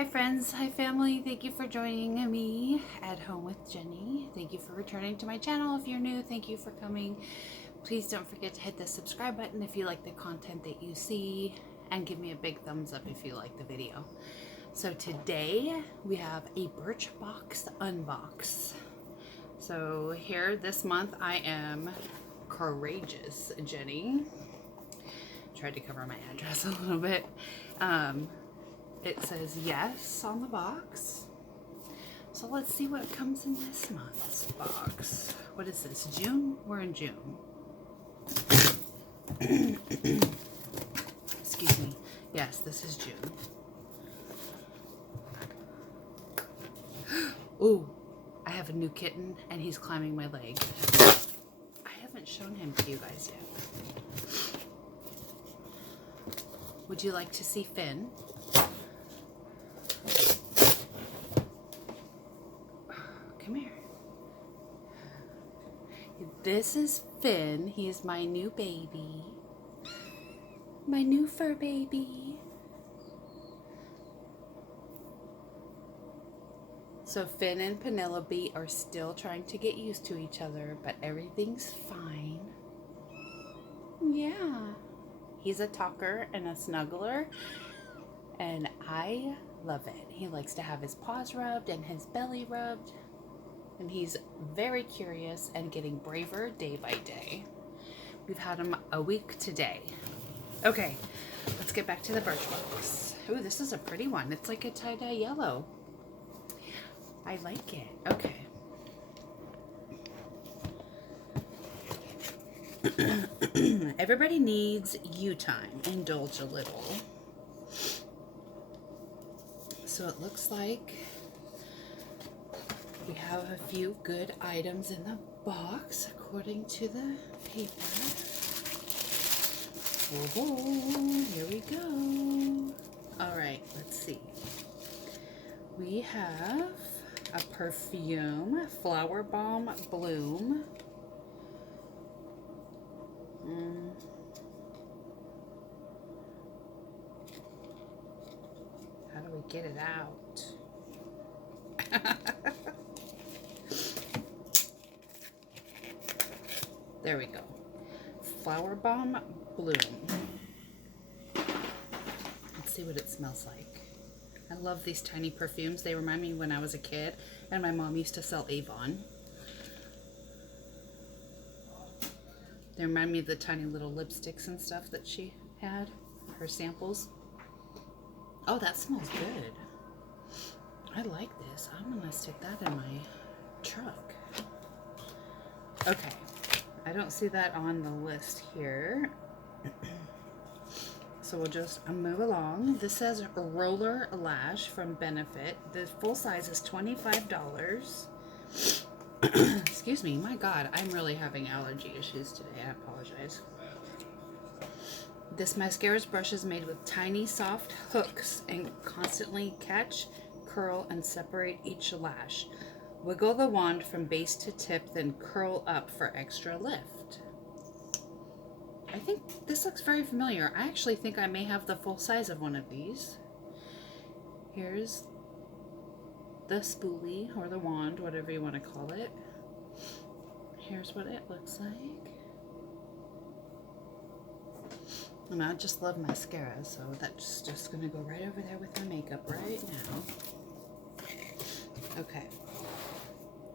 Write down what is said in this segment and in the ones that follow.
Hi friends, hi family, thank you for joining me at Home with Jenny. Thank you for returning to my channel. If you're new, thank you for coming. Please don't forget to hit the subscribe button if you like the content that you see, and give me a big thumbs up if you like the video. So today we have a Birchbox unbox. So here this month I am courageous Jenny. Tried to cover my address a little bit. It says yes on the box. So let's see what comes in this month's box. What is this? June? We're in June. Excuse me. Yes, this is June. Ooh, I have a new kitten and he's climbing my leg. I haven't shown him to you guys yet. Would you like to see Finn? Come here. This is Finn. He's my new baby. My new fur baby. So Finn and Penelope are still trying to get used to each other, but everything's fine. Yeah. He's a talker and a snuggler, and I love it. He likes to have his paws rubbed and his belly rubbed, and he's very curious and getting braver day by day. We've had him a week today. Okay, let's get back to the Birchbox. Ooh, this is a pretty one. It's like a tie-dye yellow. I like it. Okay. Everybody needs you time. Indulge a little. So it looks like we have a few good items in the box according to the paper. Oh, here we go. All right, let's see. We have a perfume, Flower Bomb Bloom. How do we get it out? There we go. Flower Bomb Bloom. Let's see what it smells like. I love these tiny perfumes. They remind me when I was a kid and my mom used to sell Avon. They remind me of the tiny little lipsticks and stuff that she had, her samples. Oh, that smells good. I like this. I'm gonna stick that in my truck. Okay, I don't see that on the list here. So we'll just move along. This says Roller Lash from Benefit. The full size is $25. Excuse me, my God, I'm really having allergy issues today. I apologize. This mascara's brush is made with tiny soft hooks and constantly catch, curl, and separate each lash. Wiggle the wand from base to tip, then curl up for extra lift. I think this looks very familiar. I actually think I may have the full size of one of these. Here's the spoolie, or the wand, whatever you want to call it. Here's what it looks like. And I just love mascara, so that's just going to go right over there with my makeup right now. Okay.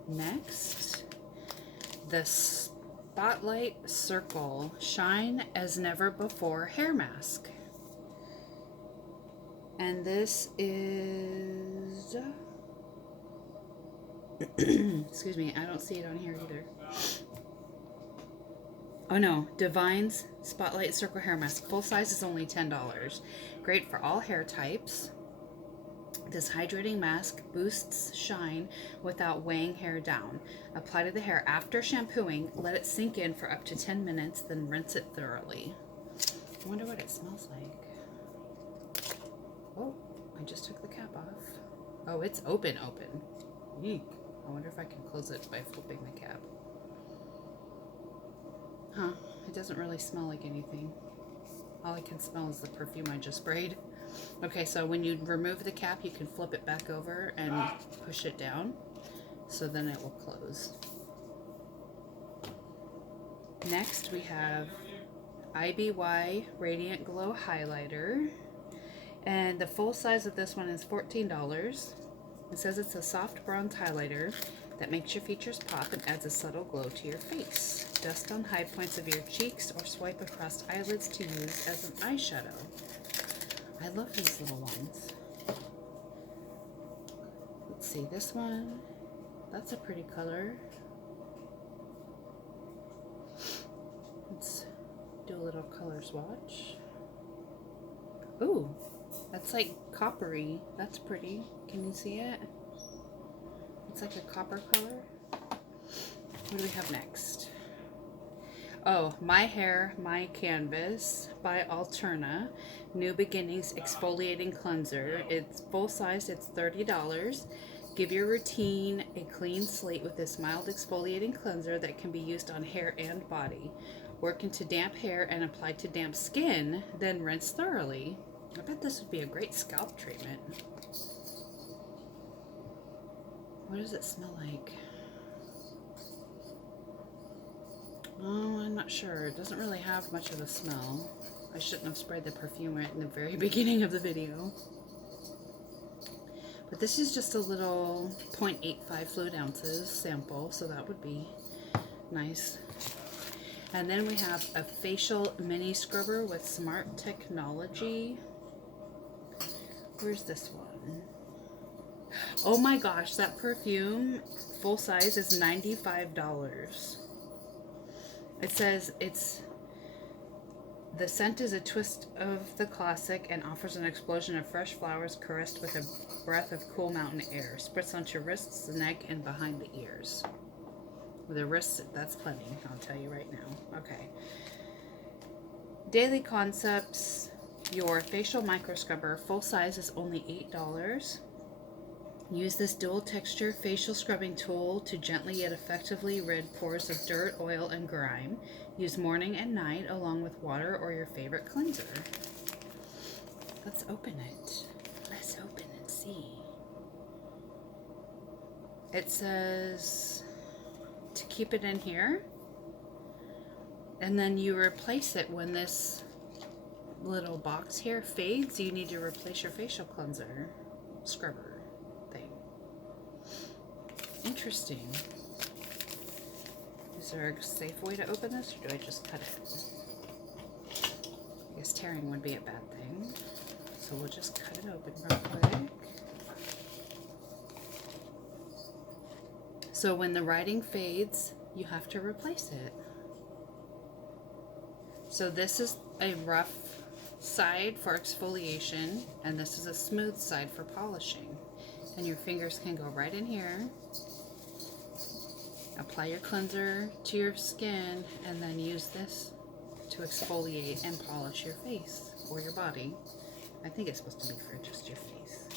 Next, the Spotlight Circle Shine as Never Before hair mask. And this is... excuse me, I don't see it on here either. Oh no, Divine's Spotlight Circle Hair Mask. Full size is only $10. Great for all hair types. This hydrating mask boosts shine without weighing hair down. Apply to the hair after shampooing. Let it sink in for up to 10 minutes, then rinse it thoroughly. I wonder what it smells like. Oh, I just took the cap off. Oh, it's open. Eek. I wonder if I can close it by flipping the cap. Huh, it doesn't really smell like anything. All I can smell is the perfume I just sprayed. Okay, so when you remove the cap, you can flip it back over and push it down, so then it will close. Next, we have IBY Radiant Glow Highlighter, and the full size of this one is $14. It says it's a soft bronze highlighter that makes your features pop and adds a subtle glow to your face. Dust on high points of your cheeks or swipe across eyelids to use as an eyeshadow. I love these little ones. Let's see, this one. That's a pretty color. Let's do a little color swatch. Ooh, that's like coppery. That's pretty. Can you see it? It's like a copper color. What do we have next? Oh, My Hair, My Canvas by Alterna. New Beginnings Exfoliating Cleanser. It's full size, it's $30. Give your routine a clean slate with this mild exfoliating cleanser that can be used on hair and body. Work into damp hair and apply to damp skin, then rinse thoroughly. I bet this would be a great scalp treatment. What does it smell like? Oh, I'm not sure. It doesn't really have much of a smell. I shouldn't have sprayed the perfume right in the very beginning of the video. But this is just a little 0.85 fluid ounces sample, so that would be nice. And then we have a facial mini scrubber with smart technology. Where's this one? Oh my gosh, that perfume, full size, is $95. It says the scent is a twist of the classic and offers an explosion of fresh flowers caressed with a breath of cool mountain air. Spritz onto your wrists, the neck, and behind the ears. With the wrists, that's plenty, I'll tell you right now. Okay. Daily Concepts, your facial micro scrubber. Full size is only $8. Use this dual texture facial scrubbing tool to gently yet effectively rid pores of dirt, oil, and grime. Use morning and night along with water or your favorite cleanser. Let's open it. Let's open and see. It says to keep it in here, and then you replace it when this little box here fades. You need to replace your facial cleanser scrubber thing. Interesting. Is there a safe way to open this, or do I just cut it? I guess tearing would be a bad thing, so we'll just cut it open real quick. So when the writing fades, you have to replace it. So this is a rough side for exfoliation, and this is a smooth side for polishing. And your fingers can go right in here, apply your cleanser to your skin, and then use this to exfoliate and polish your face or your body. I think it's supposed to be for just your face,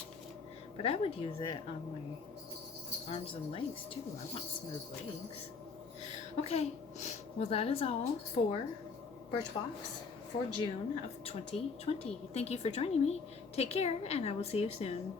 but I would use it on my arms and legs too. I want smooth legs. Okay, well that is all for Birchbox for June of 2020. Thank you for joining me. Take care, and I will see you soon.